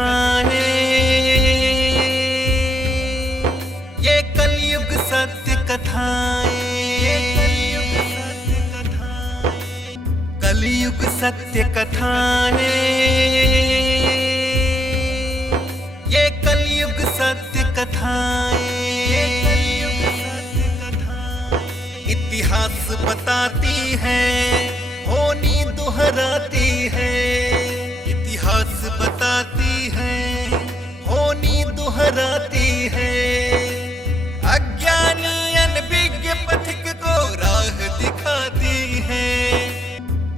कथाएं, ये कलयुग सत्य कथाएं, कलयुग सत्य कथाएं, ये कलयुग सत्य कथाएं, इतिहास बताती है, होनी दोहराती है, इतिहास बताती है, होनी दोहराती है, अज्ञानी अनभिज्ञ पथिक को राह दिखाती है,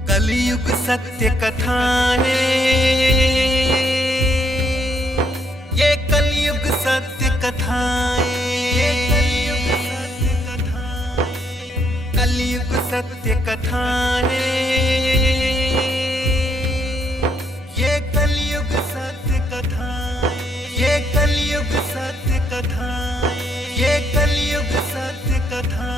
कलयुग सत्य कथाएं, ये कलयुग सत्य कथाएं, कलयुग सत्य कथाएं, ये कलयुग सत्य कथाएं, ये कलयुग सत्य कथाएं, ये कलयुग सत्य कथाएं।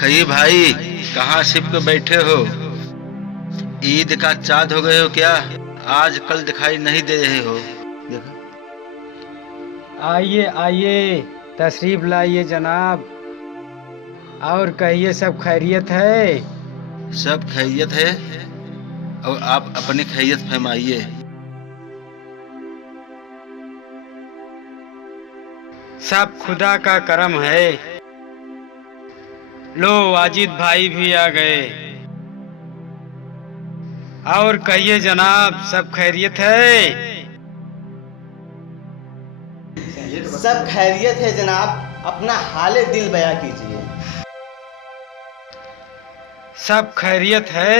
कही भाई, कहाँ छिप के बैठे हो? ईद का चाँद हो गए हो क्या? आज कल दिखाई नहीं दे रहे हो। देखो। आइए आइए, तशरीफ लाइए जनाब। और कहिए, सब खैरियत है? सब खैरियत है, और आप अपनी खैरियत फरमाइए। सब खुदा का करम है। लो, वाजिद भाई भी आ गए। और कहिए जनाब, सब खैरियत है? सब खैरियत है जनाब, अपना हाले दिल बयां कीजिए। सब खैरियत है।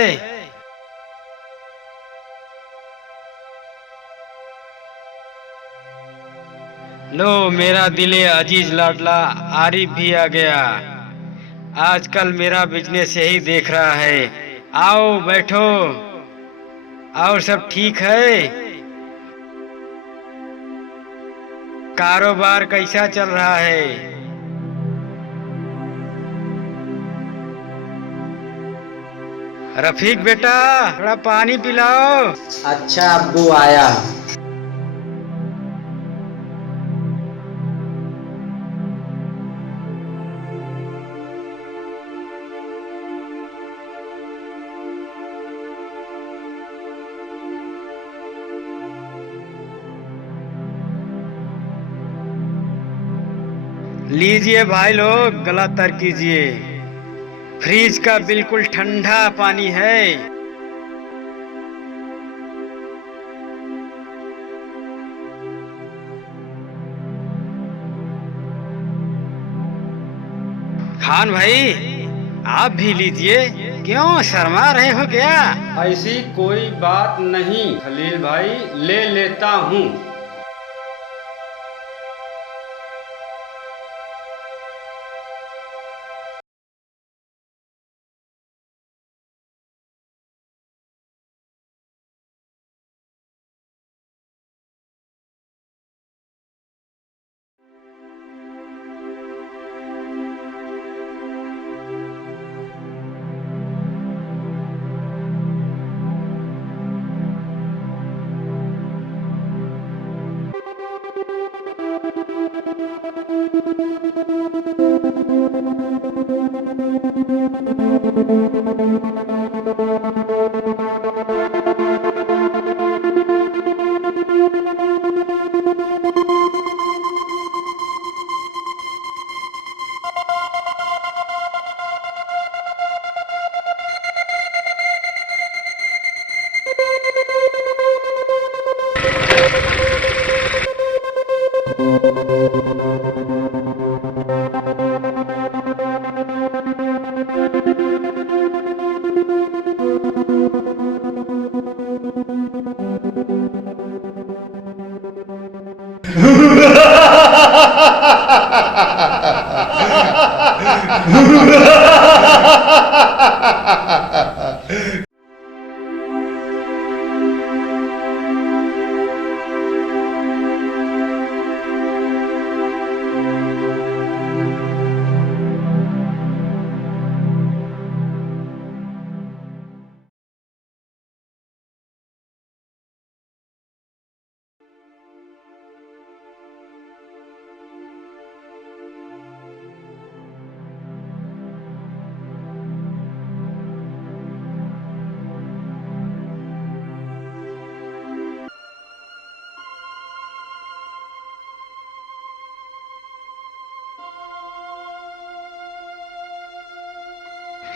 लो, मेरा दिले अजीज लाडला आरिफ भी आ गया। आजकल मेरा बिजनेस यही देख रहा है। आओ बैठो। और सब ठीक है? कारोबार कैसा चल रहा है? रफीक बेटा, थोड़ा पानी पिलाओ। अच्छा अब्बू, आया। लीजिए भाई लोग, गला तर कीजिए। फ्रिज का बिल्कुल ठंडा पानी है। खान भाई, आप भी लीजिए। क्यों शर्मा रहे हो क्या? ऐसी कोई बात नहीं खलील भाई, ले लेता हूँ।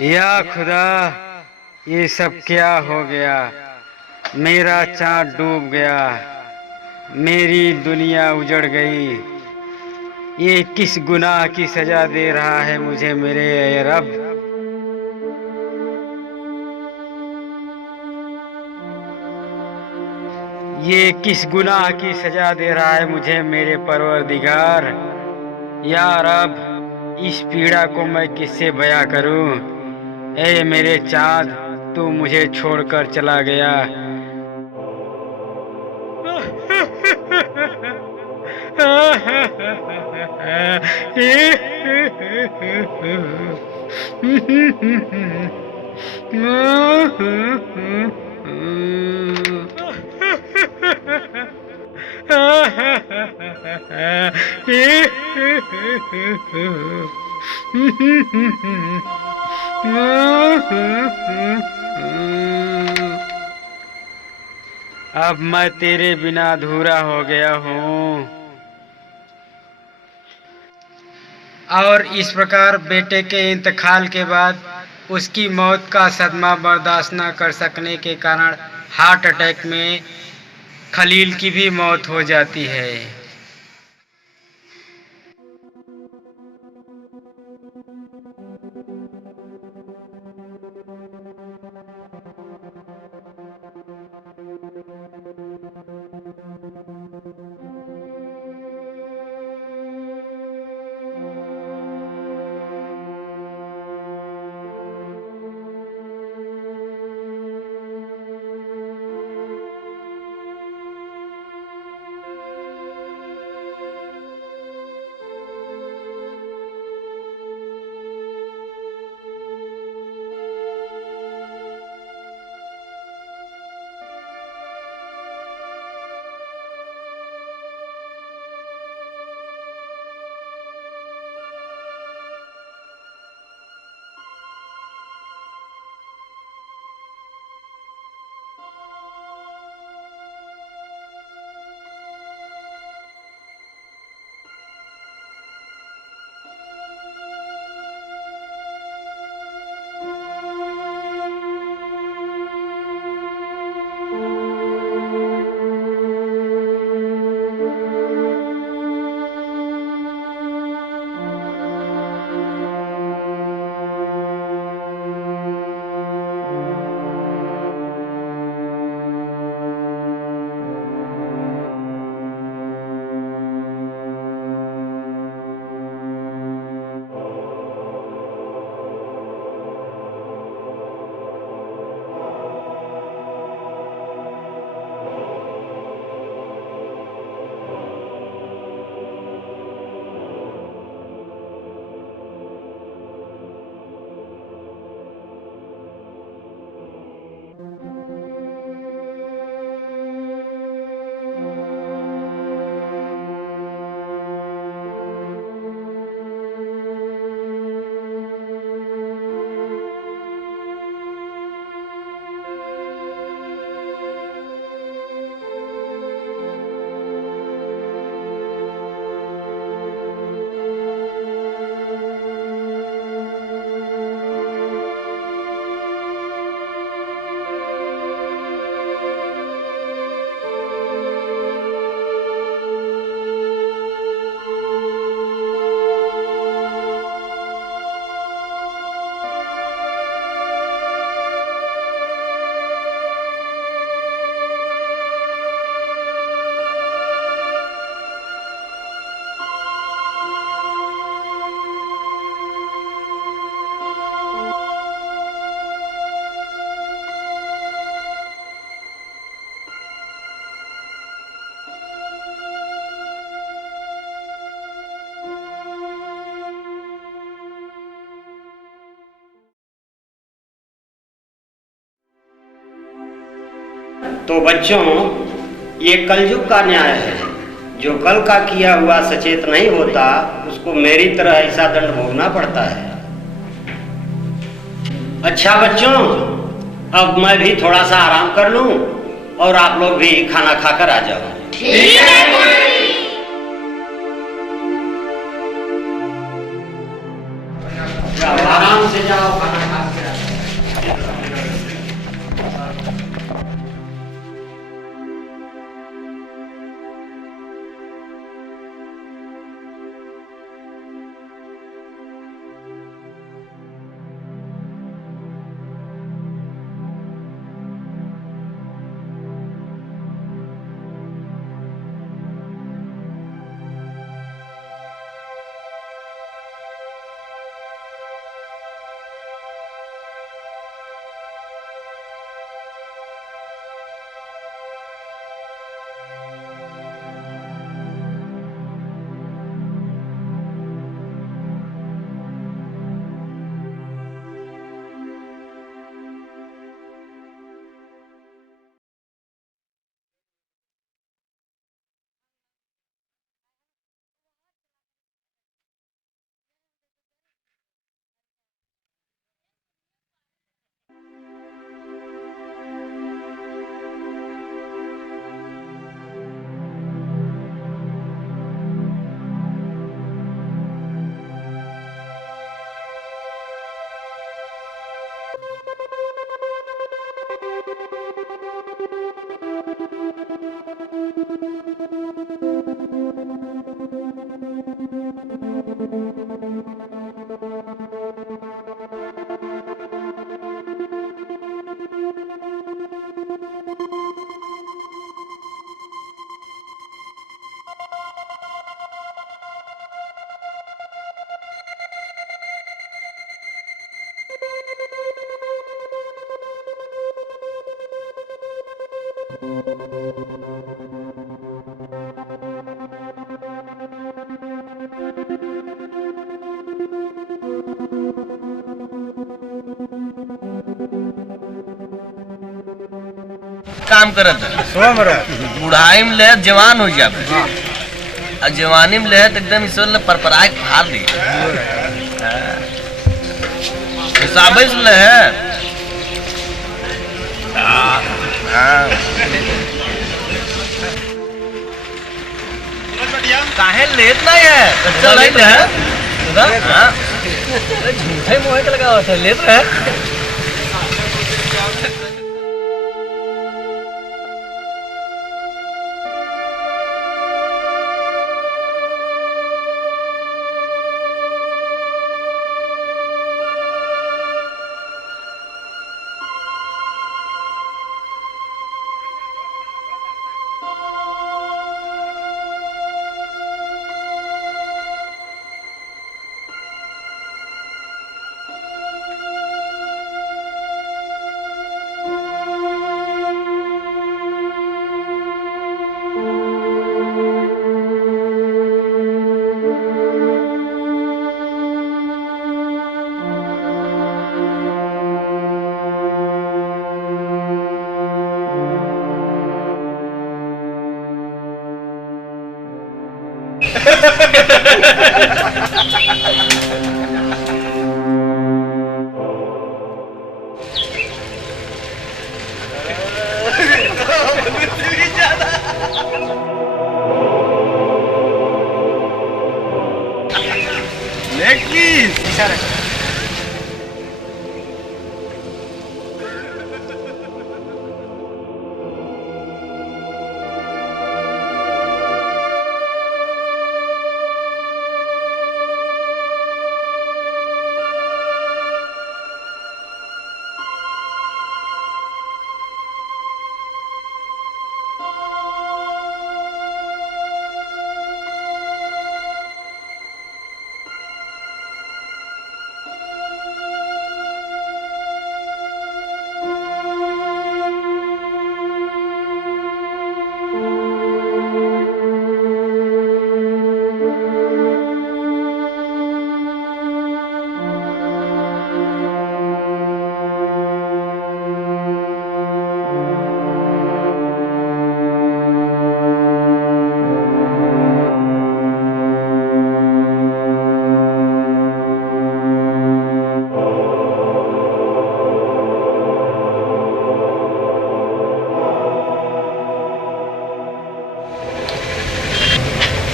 या खुदा, ये सब क्या हो गया? मेरा चाँद डूब गया, मेरी दुनिया उजड़ गई। ये किस गुनाह की सजा दे रहा है मुझे मेरे ए रब? ये किस गुनाह की सजा दे रहा है मुझे मेरे परवरदिगार? या रब, इस पीड़ा को मैं किससे बयां करूं? ए मेरे चाँद, तू मुझे छोड़कर चला गया। अब मैं तेरे बिना अधूरा हो गया हूँ। और इस प्रकार बेटे के इंतकाल के बाद उसकी मौत का सदमा बर्दाश्त न कर सकने के कारण हार्ट अटैक में खलील की भी मौत हो जाती है। तो बच्चों, ये कलयुग का न्याय है। जो कल का किया हुआ सचेत नहीं होता, उसको मेरी तरह ऐसा दंड भोगना पड़ता है। अच्छा बच्चों, अब मैं भी थोड़ा सा आराम कर लूं और आप लोग भी खाना खाकर आ जाओ। ठीक है। जाओ, आराम से जाओ, खाना खा काम करत बुढ़ाई में ले जवान हो जाए और जवानी में ले तो एकदम ईश्वर ने परपराए फाड़ दी हिसाब से ले काहे लेट नहीं है कच्चा नहीं है झूठे मोहे के लगा था लेट है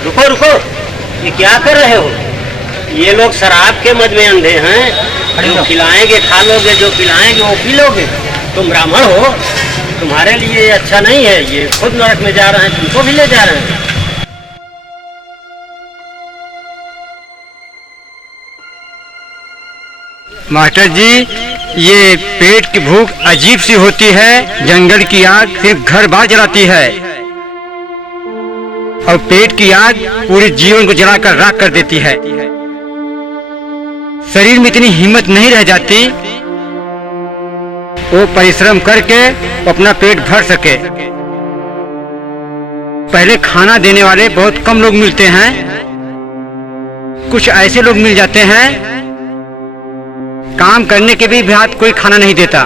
रुको रुको, ये क्या कर रहे हो? ये लोग शराब के मद में अंधे हैं। जो खिलाएंगे खा लोगे, जो पिलाएंगे वो पी लोगे। तुम ब्राह्मण हो, तुम्हारे लिए ये अच्छा नहीं है। ये खुद नरक में जा रहे हैं, तुमको भी ले जा रहे हैं। मास्टर जी, ये पेट की भूख अजीब सी होती है। जंगल की आग सिर्फ घर बार जलाती है और पेट की आग पूरे जीवन को जलाकर राख कर देती है। शरीर में इतनी हिम्मत नहीं रह जाती वो परिश्रम करके अपना पेट भर सके। पहले खाना देने वाले बहुत कम लोग मिलते हैं। कुछ ऐसे लोग मिल जाते हैं, काम करने के भी हाथ कोई खाना नहीं देता।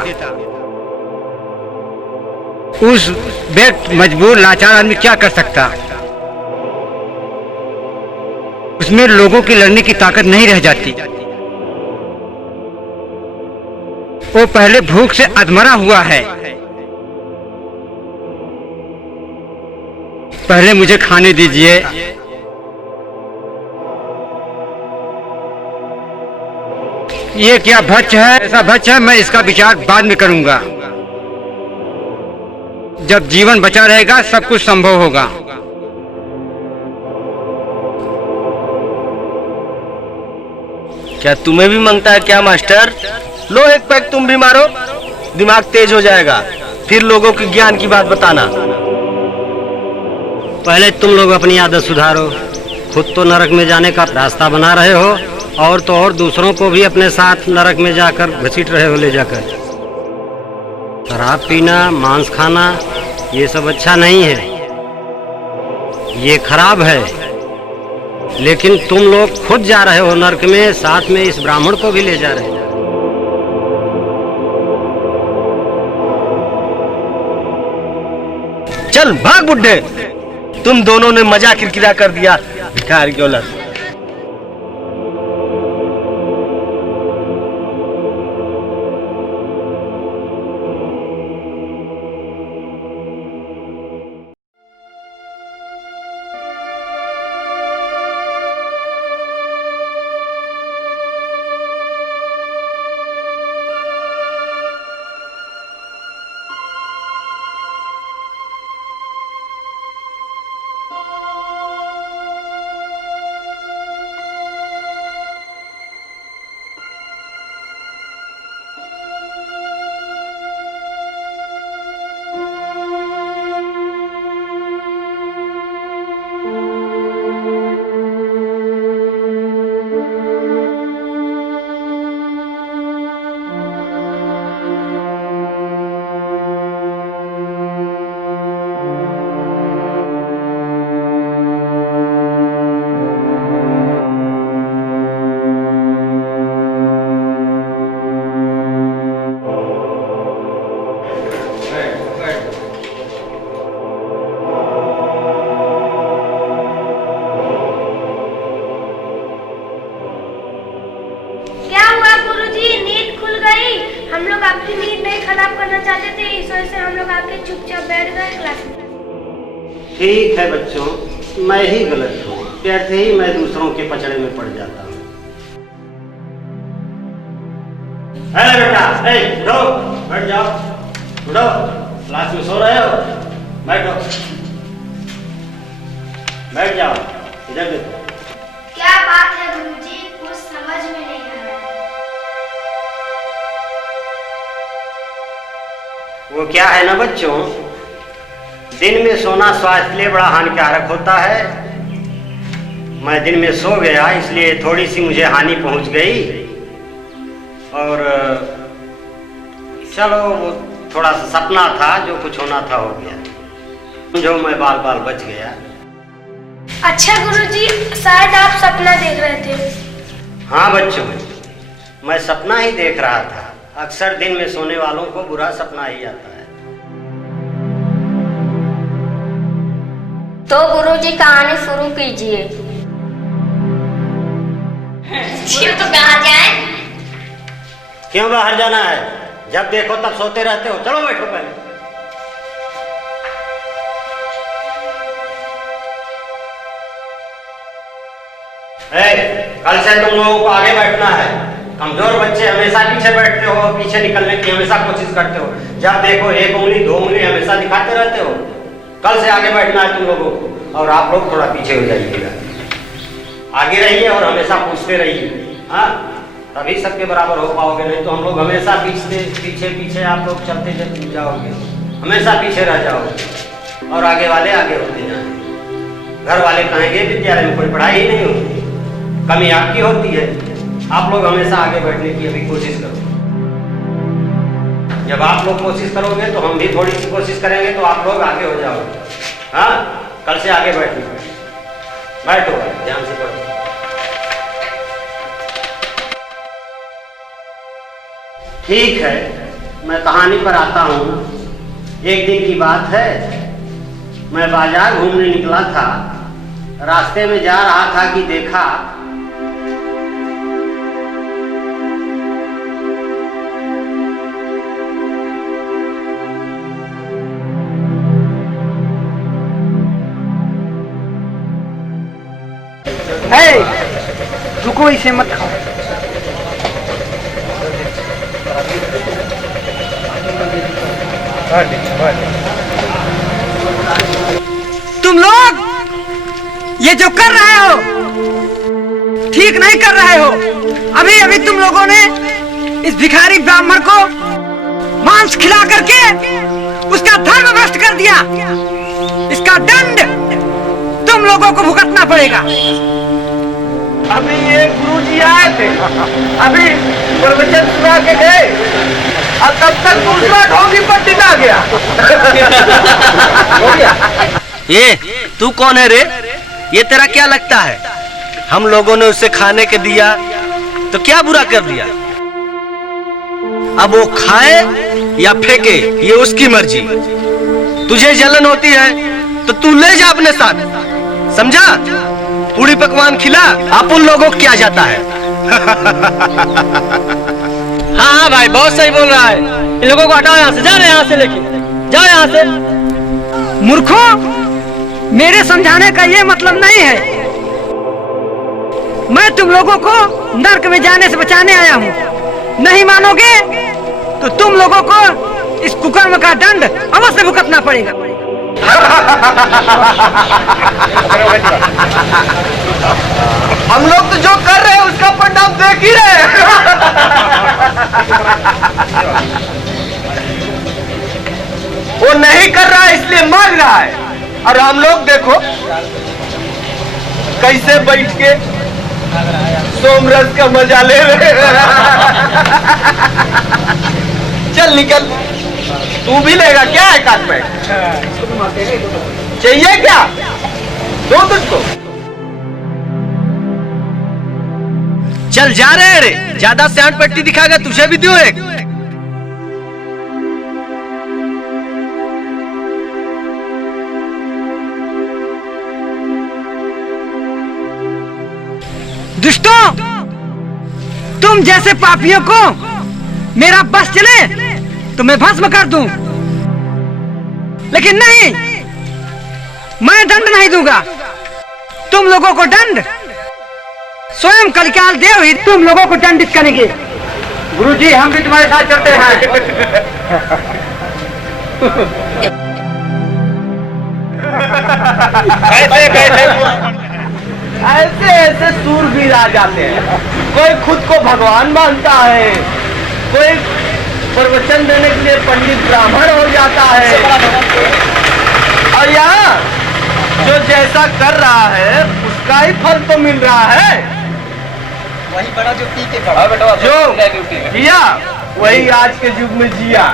उस व्यक्ति मजबूर लाचार आदमी क्या कर सकता? उसमें लोगों की लड़ने की ताकत नहीं रह जाती। वो पहले भूख से अधमरा हुआ है। पहले मुझे खाने दीजिए। ये क्या भक्ष है? ऐसा भक्ष है, मैं इसका विचार बाद में करूंगा। जब जीवन बचा रहेगा सब कुछ संभव होगा। क्या तुम्हें भी मांगता है क्या मास्टर? लो एक पैक तुम भी मारो, दिमाग तेज हो जाएगा, फिर लोगों के ज्ञान की बात बताना। पहले तुम लोग अपनी आदत सुधारो। खुद तो नरक में जाने का रास्ता बना रहे हो और तो और दूसरों को भी अपने साथ नरक में जाकर घसीट रहे हो ले जाकर। शराब पीना, मांस खाना, ये सब अच्छा नहीं है, ये खराब है। लेकिन तुम लोग खुद जा रहे हो नरक में, साथ में इस ब्राह्मण को भी ले जा रहे हो। चल भाग बुड्ढे, तुम दोनों ने मजा किरकिरा कर दिया भिखारी की औलाद। हम लोग आपकी नींद नहीं खराब करना चाहते थे, इस वजह से हम लोग आके चुपचाप बैठ गए क्लास में। ठीक है बच्चों, मैं ही गलत हूँ, कहते ही मैं दूसरों के पचड़े में पड़ जाता हूँ। बेटा, उठो, बैठ जाओ, उठो, क्लास में सो रहे हो, बैठो, बैठ जाओ, इधर देखो। क्या बात है गुरुजी, कुछ समझ में नहीं आ रहा। वो क्या है ना बच्चों, दिन में सोना स्वास्थ्य के लिए बड़ा हानिकारक होता है। मैं दिन में सो गया, इसलिए थोड़ी सी मुझे हानि पहुंच गई, और चलो वो थोड़ा सा सपना था, जो कुछ होना था हो गया, समझो मैं बाल बाल बच गया। अच्छा गुरुजी, शायद आप सपना देख रहे थे। हाँ बच्चों, मैं सपना ही देख रहा था। अक्सर दिन में सोने वालों को बुरा सपना ही आता है। तो गुरुजी कहानी शुरू कीजिए। तो कहाँ जाए? क्यों बाहर जाना है? जब देखो तब सोते रहते हो। चलो बैठो पहले। कल से तुम लोगों को आगे बैठना है। कमजोर बच्चे हमेशा पीछे बैठते हो, पीछे निकलने की हमेशा कोशिश करते हो। जब देखो एक उंगली दो उंगली हमेशा दिखाते रहते हो। कल से आगे बैठना है तुम लोगों को, और आप लोग थोड़ा पीछे हो जाइएगा। आगे रहिए और हमेशा पूछते रहिए, हाँ, तभी सबके बराबर हो पाओगे। नहीं तो हम लोग हमेशा पीछे पीछे आप लोग चलते जाओगे, हमेशा पीछे रह जाओगे, और आगे वाले आगे होते जाएंगे। घर वाले कहेंगे विद्यालय में कोई पढ़ाई ही नहीं होती, कमी आपकी होती है। आप लोग हमेशा आगे बैठने की अभी कोशिश करो। जब आप लोग कोशिश करोगे तो हम भी थोड़ी सी कोशिश करेंगे, तो आप लोग आगे हो जाओगे। हाँ, कल से आगे बैठना। बैठो, ध्यान से पढ़ो। ठीक है, मैं कहानी पर आता हूँ। एक दिन की बात है, मैं बाजार घूमने निकला था। रास्ते में जा रहा था कि देखा रुको, इसे मत खाओ। ये जो कर रहे हो ठीक नहीं कर रहे हो। अभी अभी तुम लोगों ने इस भिखारी ब्राह्मण को मांस खिला करके उसका धर्म भ्रष्ट कर दिया। इसका दंड तुम लोगों को भुगतना पड़ेगा। अभी ये गुरुजी आए थे, अभी प्रवचन सुना के गए और तब तक दूसरा ढोंगी पट्टी आ गया। ये तू कौन है रे? ये तेरा क्या लगता है? हम लोगों ने उसे खाने के दिया तो क्या बुरा कर दिया? अब वो खाए या फेंके ये उसकी मर्जी। तुझे जलन होती है तो तू ले जा अपने साथ, समझा? पूरी पकवान खिला, अपन लोगों को क्या जाता है। हाँ भाई बहुत सही बोल रहा है। इन लोगों को हटाओ यहाँ से, जा रहे यहाँ से, लेके जाओ यहाँ से। मूर्खों, मेरे समझाने का ये मतलब नहीं है। मैं तुम लोगों को नर्क में जाने से बचाने आया हूँ। नहीं मानोगे तो तुम लोगों को इस कुकर्म का दंड अवश्य भुगतना पड़ेगा। हम लोग तो जो कर रहे हैं उसका परिणाम देख ही रहे हैं। वो नहीं कर रहा है इसलिए मांग रहा है, और हम लोग देखो कैसे बैठ के सोमरस का मजा ले रहे हैं। चल निकल, तू भी लेगा क्या एक आध में? चाहिए क्या? दो तुझको। चल जा रहे हैं रे, ज्यादा सैंड पट्टी दिखाएगा तुझे भी दो एक। दुष्टों, तुम जैसे पापियों को मेरा बस चले तो मैं भस्म कर दूं, लेकिन नहीं, मैं दंड नहीं दूंगा। तुम लोगों को दंड स्वयं कलिकाल देव ही तुम लोगों को दंडित करेंगे। गुरुजी हम भी तुम्हारे साथ चलते हैं। ऐसे ऐसे सूरवीर आ जाते हैं। कोई खुद को भगवान मानता है, कोई प्रवचन देने के लिए पंडित ब्राह्मण हो जाता है, और यहाँ जो जैसा कर रहा है उसका ही फल तो मिल रहा है। वही बड़ा जो पी के खड़ा जो जिया वही आज के युग में जिया,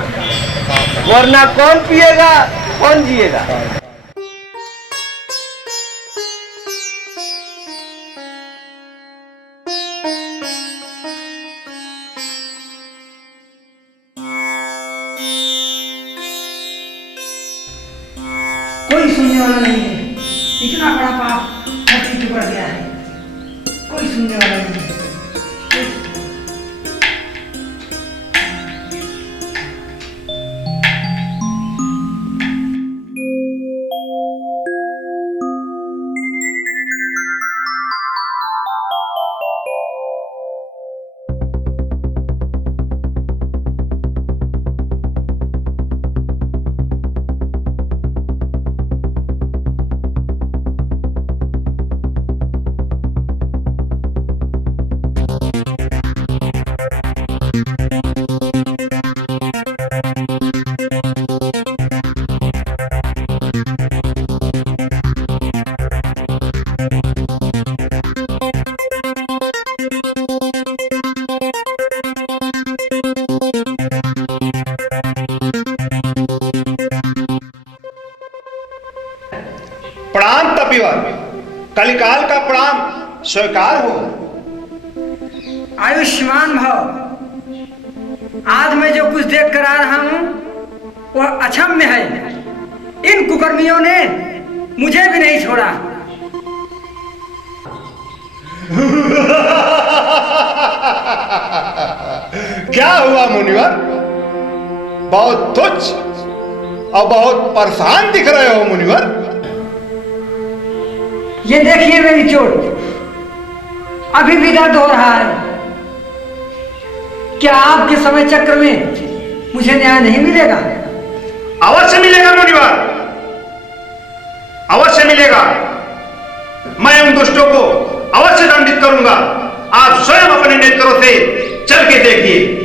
वरना कौन पिएगा, कौन जिएगा। कोई सुनने वाला नहीं है। इतना बड़ा पाप धरती पे बढ़ गया है, कोई सुनने वाला नहीं है। प्रणाम तपिवर, कलिकाल का प्रणाम स्वीकार हो। आयुष्मान भव। आज मैं जो कुछ देख कर आ रहा हूँ वह अक्षम्य है। इन कुकर्मियों ने मुझे भी नहीं छोड़ा। क्या हुआ मुनिवर? बहुत तुच्छ और बहुत परेशान दिख रहे हो मुनिवर। ये देखिए मेरी चोट, अभी भी दर्द हो रहा है। क्या आपके समय चक्र में मुझे न्याय नहीं मिलेगा? अवश्य मिलेगा मुनिवर, अवश्य मिलेगा। मैं उन दुष्टों को अवश्य दंडित करूंगा। आप स्वयं अपने नेत्रों से चल के देखिए।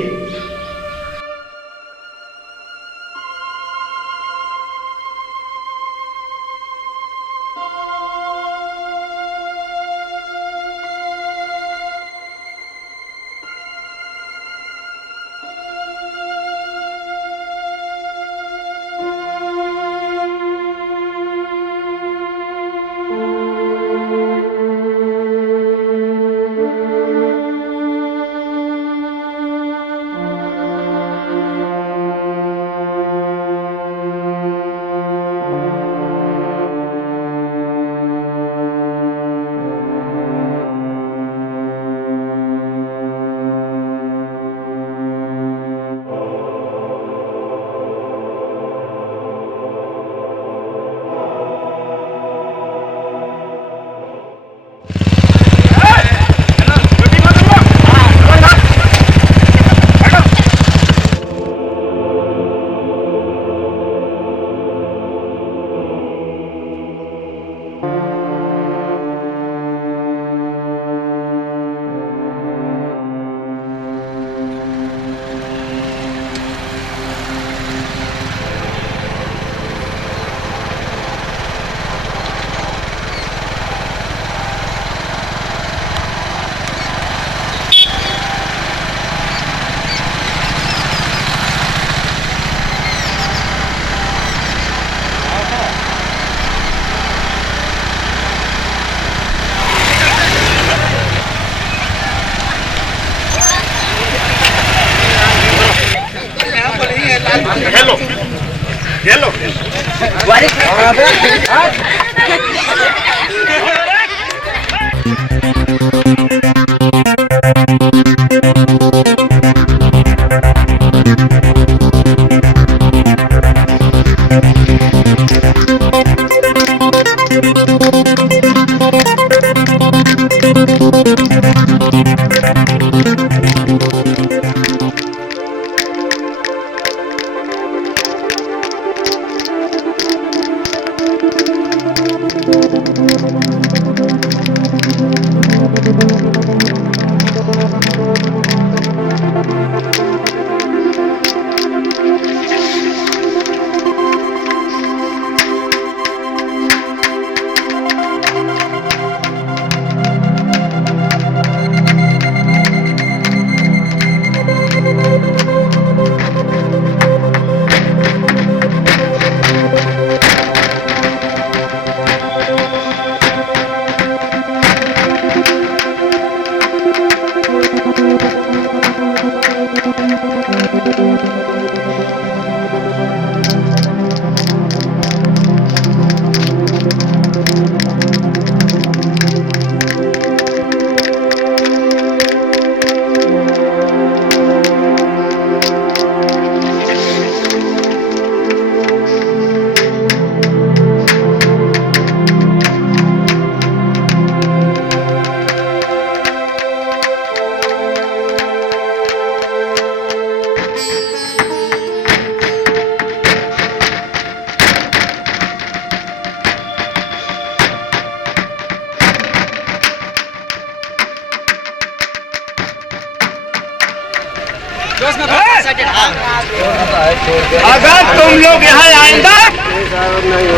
अगर तुम लोग यहाँ आइंदा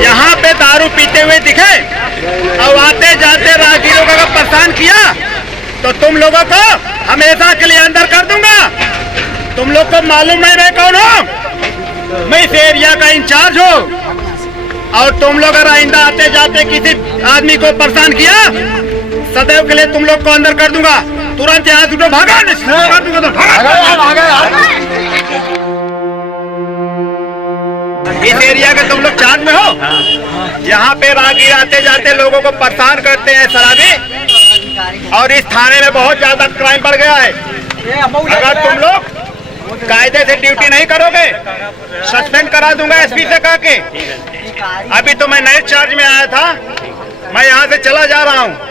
यहाँ पे दारू पीते हुए दिखे और आते जाते राहगीरों को परेशान किया तो तुम लोगों को हमेशा के लिए अंदर कर दूंगा। तुम लोग को मालूम है मैं कौन हूँ? मैं इस एरिया का इंचार्ज हूँ। और तुम लोग अगर आइंदा आते जाते किसी आदमी को परेशान किया सदैव के लिए तुम लोग को अंदर कर दूंगा। तुरंत यहाँ से भागा कर दूंगा। इस एरिया के तुम लोग चार्ज में हो। यहाँ पे राहगीर आते जाते लोगों को परेशान करते हैं शराबी, और इस थाने में बहुत ज्यादा क्राइम बढ़ गया है। अगर तुम लोग कायदे से ड्यूटी नहीं करोगे सस्पेंड करा दूंगा एसपी से कह के। अभी तो मैं नए चार्ज में आया था, मैं यहाँ से चला जा रहा हूँ।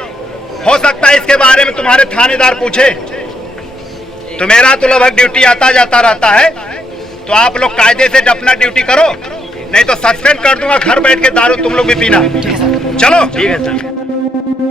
हो सकता है इसके बारे में तुम्हारे थानेदार पूछे, तो मेरा तो लगभग ड्यूटी आता जाता रहता है। तो आप लोग कायदे से अपना ड्यूटी करो, नहीं तो सस्पेंड कर दूंगा। घर बैठ के दारू तुम लोग भी पीना। चलो ठीक है सर।